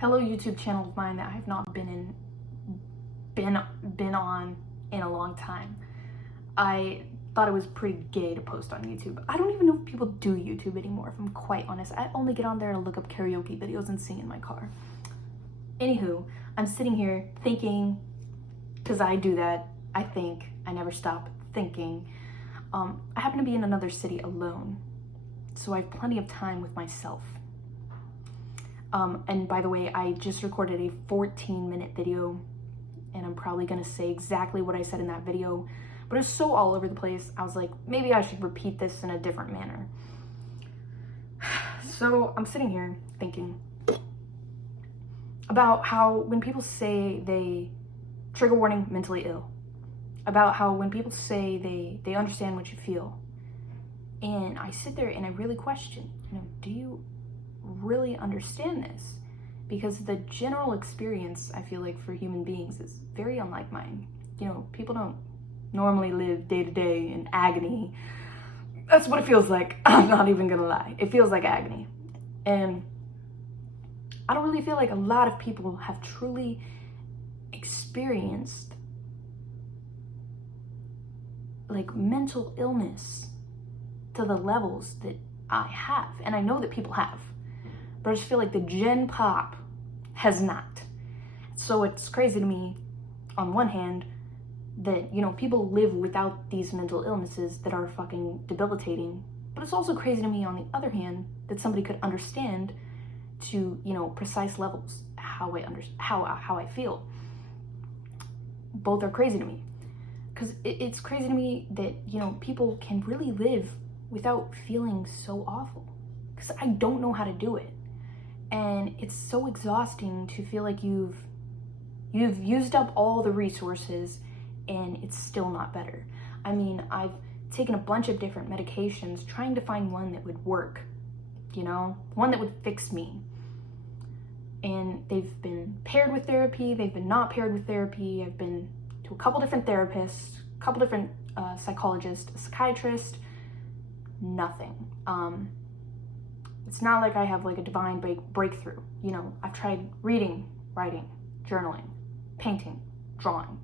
Hello YouTube channel of mine that I have not been on in a long time. I thought it was pretty gay to post on YouTube. I don't even know if people do YouTube anymore, if I'm quite honest. I only get on there to look up karaoke videos and sing in my car. Anywho, I'm sitting here thinking, because I do that, I think, I never stop thinking. I happen to be in another city alone, so I have plenty of time with myself. And by the way, I just recorded a 14-minute video, and I'm probably gonna say exactly what I said in that video, but it's so all over the place, I was like, maybe I should repeat this in a different manner. So I'm sitting here thinking about how when people say they, trigger warning, mentally ill, about how when people say they understand what you feel, and I sit there and I really question, do you really understand this? Because the general experience, I feel like, for human beings is very unlike mine. People don't normally live day to day in agony. That's what it feels like. I'm not even gonna lie. It feels like agony. And I don't really feel like a lot of people have truly experienced like mental illness to the levels that I have. And I know that people have, but I just feel like the gen pop has not. So it's crazy to me, on one hand, that, people live without these mental illnesses that are fucking debilitating. But it's also crazy to me, on the other hand, that somebody could understand to, precise levels how I feel. Both are crazy to me. Because it's crazy to me that, people can really live without feeling so awful. Because I don't know how to do it. And it's so exhausting to feel like you've used up all the resources and it's still not better. I mean, I've taken a bunch of different medications trying to find one that would work, one that would fix me. And they've been paired with therapy, they've been not paired with therapy. I've been to a couple different therapists, a couple different psychologists, a psychiatrist, nothing. It's not like I have like a divine breakthrough. I've tried reading, writing, journaling, painting, drawing,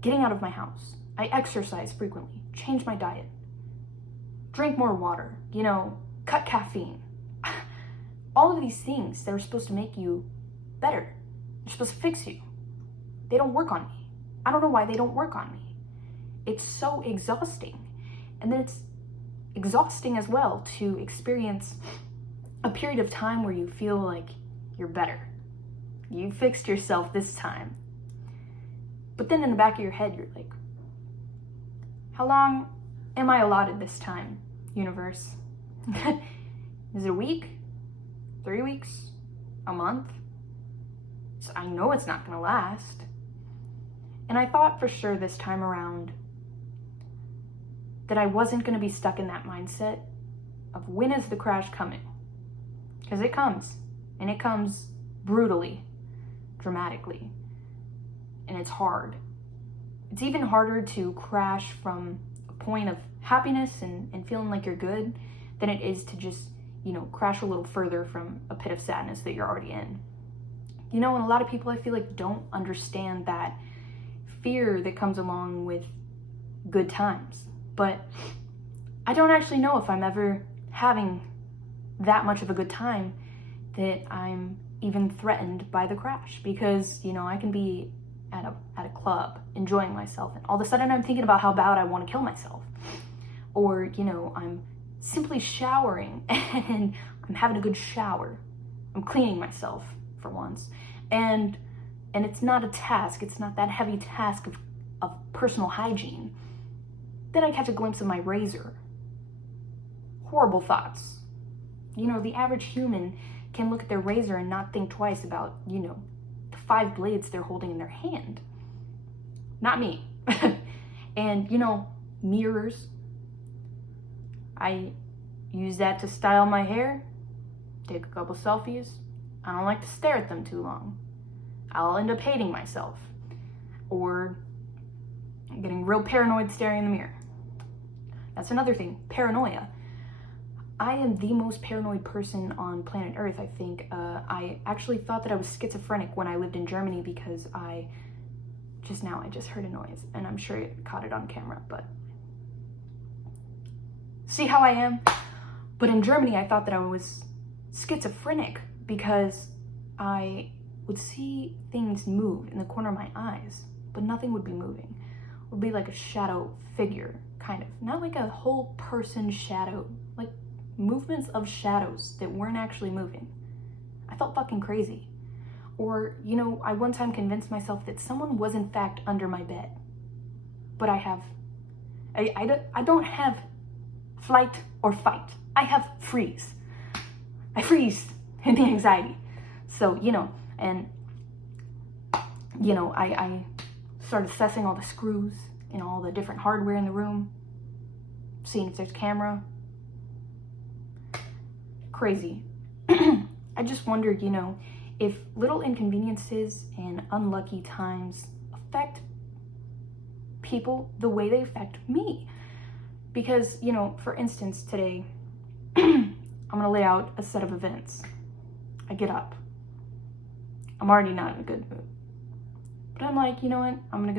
getting out of my house. I exercise frequently, change my diet, drink more water, cut caffeine. All of these things that are supposed to make you better. They're supposed to fix you. They don't work on me. I don't know why they don't work on me. It's so exhausting. And then it's exhausting as well to experience a period of time where you feel like you're better. You fixed yourself this time. But then in the back of your head, you're like, how long am I allotted this time, universe? Is it a week? 3 weeks? A month? So I know it's not gonna last. And I thought for sure this time around that I wasn't gonna be stuck in that mindset of when is the crash coming? Because it comes, and it comes brutally, dramatically, and it's hard. It's even harder to crash from a point of happiness and feeling like you're good than it is to just, crash a little further from a pit of sadness that you're already in. And a lot of people, I feel like, don't understand that fear that comes along with good times. But I don't actually know if I'm ever having that much of a good time that I'm even threatened by the crash, because I can be at a club enjoying myself, and all of a sudden I'm thinking about how bad I want to kill myself, or I'm simply showering and I'm having a good shower, I'm cleaning myself for once, and it's not a task, it's not that heavy task of personal hygiene. Then I catch a glimpse of my razor. Horrible thoughts. The average human can look at their razor and not think twice about, the 5 blades they're holding in their hand. Not me. And, mirrors. I use that to style my hair, take a couple selfies. I don't like to stare at them too long. I'll end up hating myself, or getting real paranoid staring in the mirror. That's another thing, paranoia. I am the most paranoid person on planet Earth, I think. I actually thought that I was schizophrenic when I lived in Germany because I just heard a noise, and I'm sure it caught it on camera, but see how I am? But in Germany, I thought that I was schizophrenic because I would see things move in the corner of my eyes, but nothing would be moving. It would be like a shadow figure, kind of. Not like a whole person shadow, like movements of shadows that weren't actually moving. I felt fucking crazy. Or, you know, I one time convinced myself that someone was in fact under my bed. But I don't have flight or fight. I have freeze. I freeze in the anxiety. So, you know, and, you know, I started assessing all the screws and all the different hardware in the room, seeing if there's camera. Crazy. I just wondered, you know, if little inconveniences and unlucky times affect people the way they affect me. Because, you know, for instance, today, I'm gonna lay out a set of events. I get up. I'm already not in a good mood. But I'm like, you know what? I'm gonna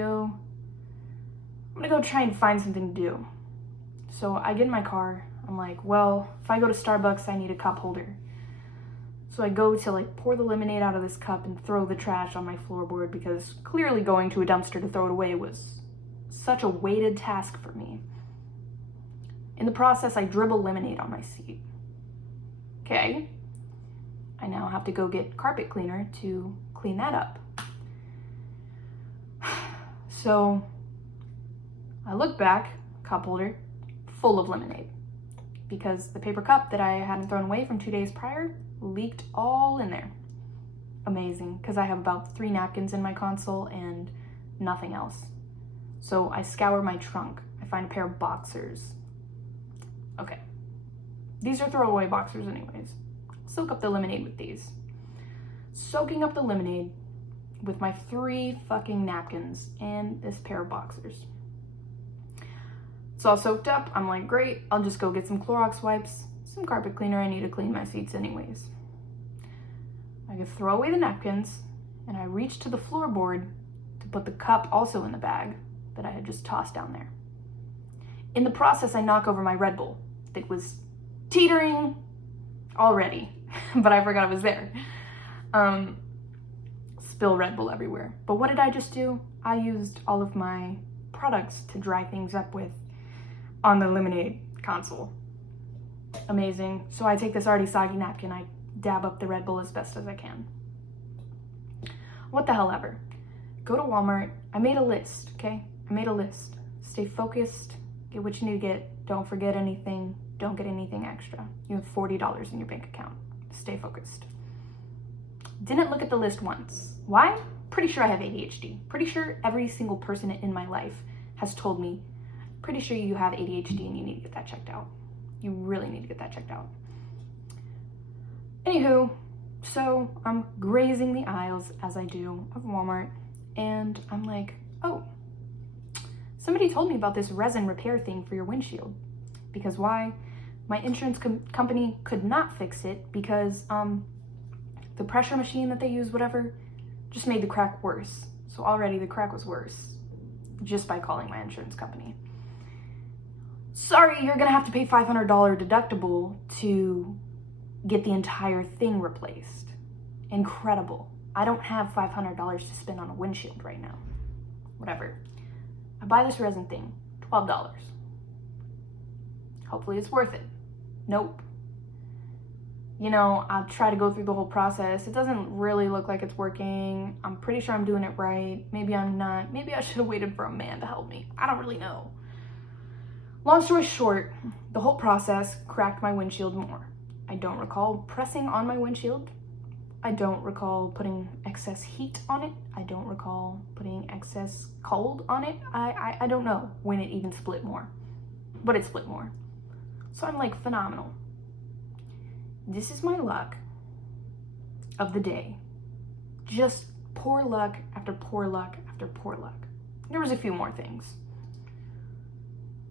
go try and find something to do. So I get in my car. I'm like, well, if I go to Starbucks, I need a cup holder. So I go to like pour the lemonade out of this cup and throw the trash on my floorboard because clearly going to a dumpster to throw it away was such a weighted task for me. In the process, I dribble lemonade on my seat. Okay. I now have to go get carpet cleaner to clean that up. So I look back, cup holder, full of lemonade. Because the paper cup that I hadn't thrown away from 2 days prior leaked all in there. Amazing, because I have about 3 napkins in my console and nothing else. So I scour my trunk. I find a pair of boxers. Okay. These are throwaway boxers anyways. Soak up the lemonade with these. Soaking up the lemonade with my 3 fucking napkins and this pair of boxers. It's all soaked up. I'm like, great, I'll just go get some Clorox wipes, some carpet cleaner. I need to clean my seats anyways. I can throw away the napkins, and I reach to the floorboard to put the cup also in the bag that I had just tossed down there. In the process, I knock over my Red Bull that was teetering already, but I forgot it was there. Spill Red Bull everywhere. But what did I just do? I used all of my products to dry things up with on the lemonade console. Amazing. So I take this already soggy napkin, I dab up the Red Bull as best as I can. What the hell ever. Go to Walmart. I made a list, okay? I made a list. Stay focused, get what you need to get, don't forget anything, don't get anything extra. You have $40 in your bank account. Stay focused. Didn't look at the list once. Why? Pretty sure I have ADHD. Pretty sure every single person in my life has told me, pretty sure you have ADHD and you need to get that checked out. You really need to get that checked out. Anywho, so I'm grazing the aisles as I do of Walmart, and I'm like, oh, somebody told me about this resin repair thing for your windshield. Because why? My insurance company could not fix it because the pressure machine that they use, whatever, just made the crack worse. So already the crack was worse just by calling my insurance company. Sorry, you're gonna have to pay $500 deductible to get the entire thing replaced. Incredible. I don't have $500 to spend on a windshield right now. Whatever. I buy this resin thing, $12. Hopefully it's worth it. Nope. You know, I'll try to go through the whole process. It doesn't really look like it's working. I'm pretty sure I'm doing it right. Maybe I'm not. Maybe I should have waited for a man to help me. I don't really know. Long story short, the whole process cracked my windshield more. I don't recall pressing on my windshield. I don't recall putting excess heat on it. I don't recall putting excess cold on it. I don't know when it even split more, but it split more. So I'm like, phenomenal. This is my luck of the day. Just poor luck after poor luck after poor luck. There was a few more things.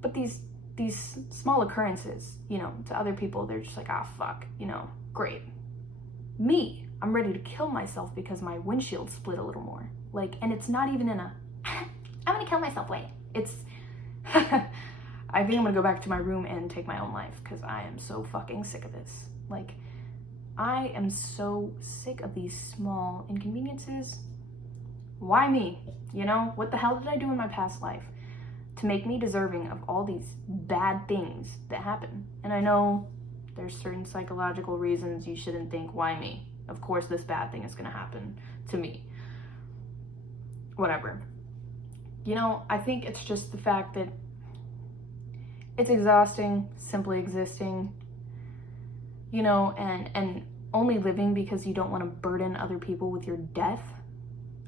But these these small occurrences, you know, to other people, they're just like, ah, fuck, you know, great. Me, I'm ready to kill myself because my windshield split a little more. Like, and it's not even in a, I'm gonna kill myself way. It's, I think I'm gonna go back to my room and take my own life because I am so fucking sick of this. Like, I am so sick of these small inconveniences. Why me? You know, what the hell did I do in my past life to make me deserving of all these bad things that happen? And I know there's certain psychological reasons you shouldn't think, why me? Of course this bad thing is gonna happen to me. Whatever. You know, I think it's just the fact that it's exhausting simply existing, you know, and only living because you don't want to burden other people with your death.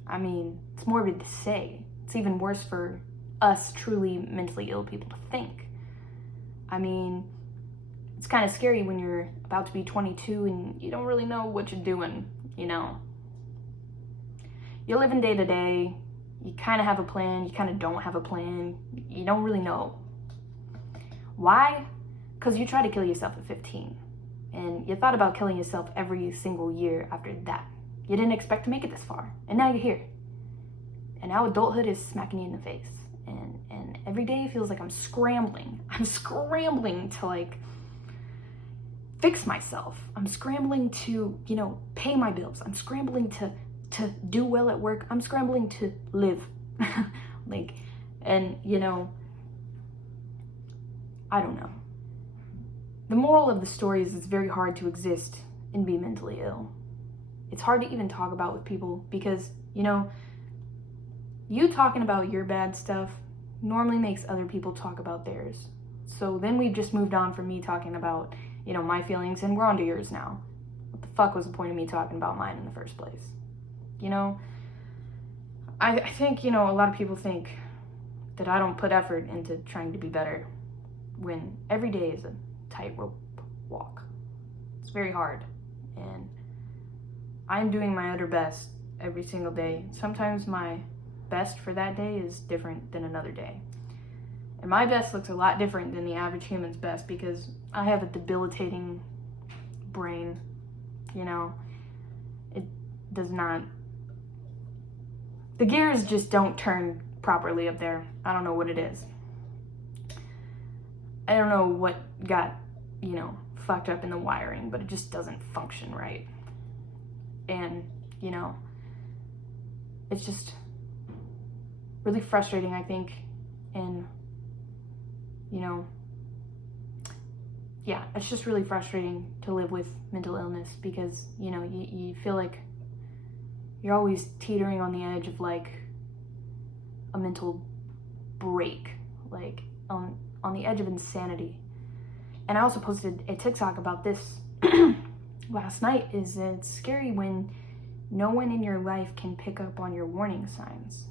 I mean, it's morbid to say. It's even worse for us truly mentally ill people to think. I mean, it's kind of scary when you're about to be 22 and you don't really know what you're doing, you know. You're living day to day. You kind of have a plan. You kind of don't have a plan. You don't really know. Why? Because you tried to kill yourself at 15. And you thought about killing yourself every single year after that. You didn't expect to make it this far. And now you're here. And now adulthood is smacking you in the face. And every day it feels like I'm scrambling. I'm scrambling to, like, fix myself. I'm scrambling to, you know, pay my bills. I'm scrambling to do well at work. I'm scrambling to live. Like, and, you know, I don't know. The moral of the story is it's very hard to exist and be mentally ill. It's hard to even talk about with people because, you know, you talking about your bad stuff normally makes other people talk about theirs. So then we've just moved on from me talking about, you know, my feelings, and we're on to yours now. What the fuck was the point of me talking about mine in the first place? You know, I think, you know, a lot of people think that I don't put effort into trying to be better when every day is a tightrope walk. It's very hard, and I'm doing my utter best every single day. Sometimes my best for that day is different than another day. And my best looks a lot different than the average human's best because I have a debilitating brain, you know. It does not, the gears just don't turn properly up there. I don't know what it is. I don't know what got, you know, fucked up in the wiring, but it just doesn't function right. And, you know, it's just really frustrating, I think, and, you know, yeah, it's just really frustrating to live with mental illness because, you know, you feel like you're always teetering on the edge of, like, a mental break, like, on the edge of insanity. And I also posted a TikTok about this last night, is that it's scary when no one in your life can pick up on your warning signs.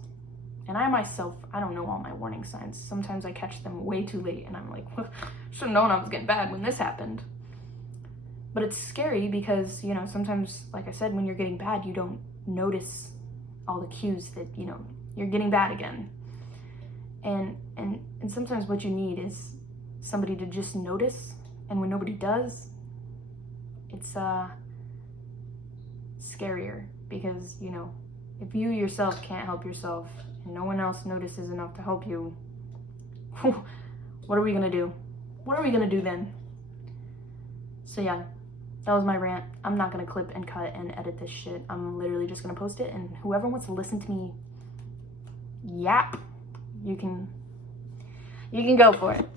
And I myself, I don't know all my warning signs. Sometimes I catch them way too late and I'm like, well, should have known I was getting bad when this happened. But it's scary because, you know, sometimes, like I said, when you're getting bad, you don't notice all the cues that, you know, you're getting bad again. And sometimes what you need is somebody to just notice, and when nobody does, it's scarier because, you know, if you yourself can't help yourself and no one else notices enough to help you, what are we gonna do? What are we gonna do then? So yeah, that was my rant. I'm not gonna clip and cut and edit this shit. I'm literally just gonna post it, and whoever wants to listen to me yap, you can go for it.